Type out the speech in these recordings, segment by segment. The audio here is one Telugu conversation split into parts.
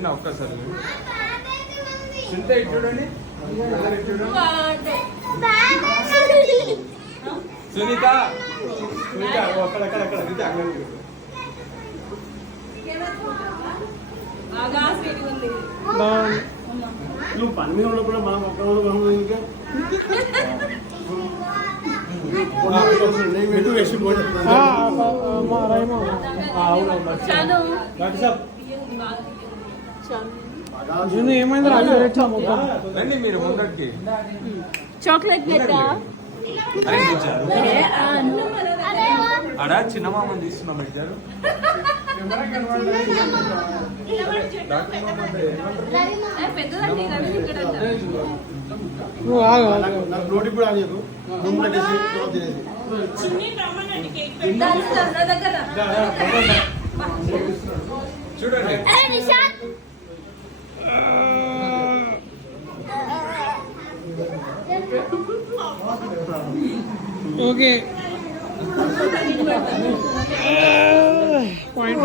చిన్న ఒక్కసారి చింత ఇటు చూడండి సునీత సునీత అక్కడ నువ్వు పని ఉన్నప్పుడు మనం ఒక్క ఇంకా ఏమైంది రండి మీరు ముందరికి చాక్లెట్ ఆడ చిన్న మామని తీస్తున్నాం ఇద్దరు నోటి కూడా చూడండి ఓకే పాయింట్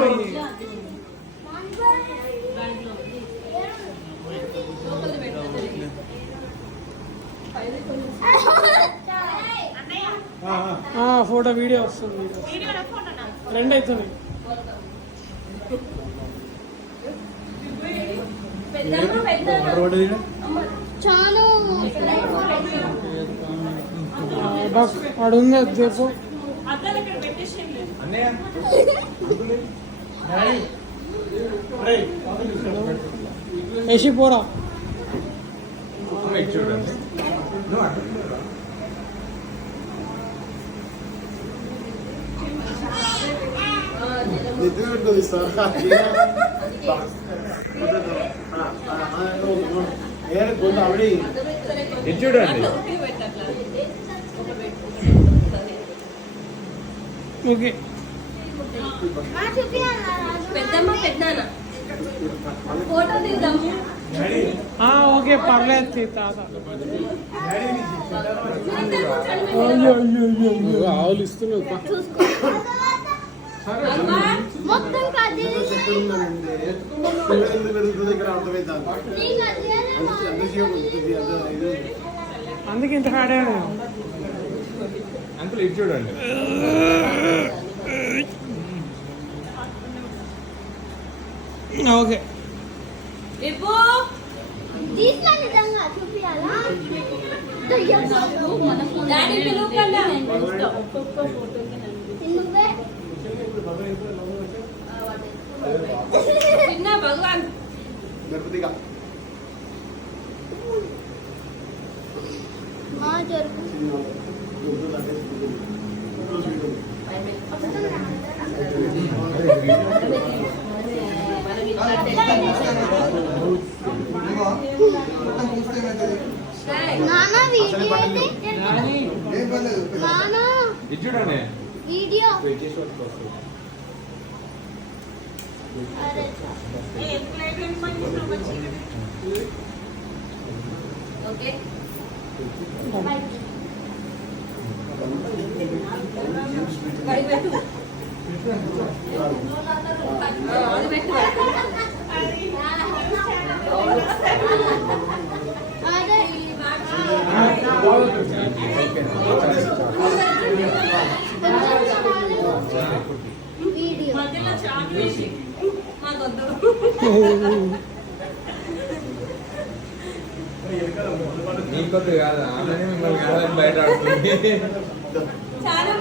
ఫోటో వీడియో వస్తుంది రెండు అవుతుంది వాడు ఉంది అది చెప్పు వేసి పోరా చూడండి చూడండి ఓకే ఓకే పర్లేదు తాత ఆవులు ఇస్తున్నావు అందుకే ఇంత హాడే అంకుల్ ఇది చూడండి ఓకే భగవాన్ ఇది చూడండి వీడియో ఓకే నీకొద్దు కాదు ఆమె మిమ్మల్ని కాదని బయట ఆడుతుంది చాలా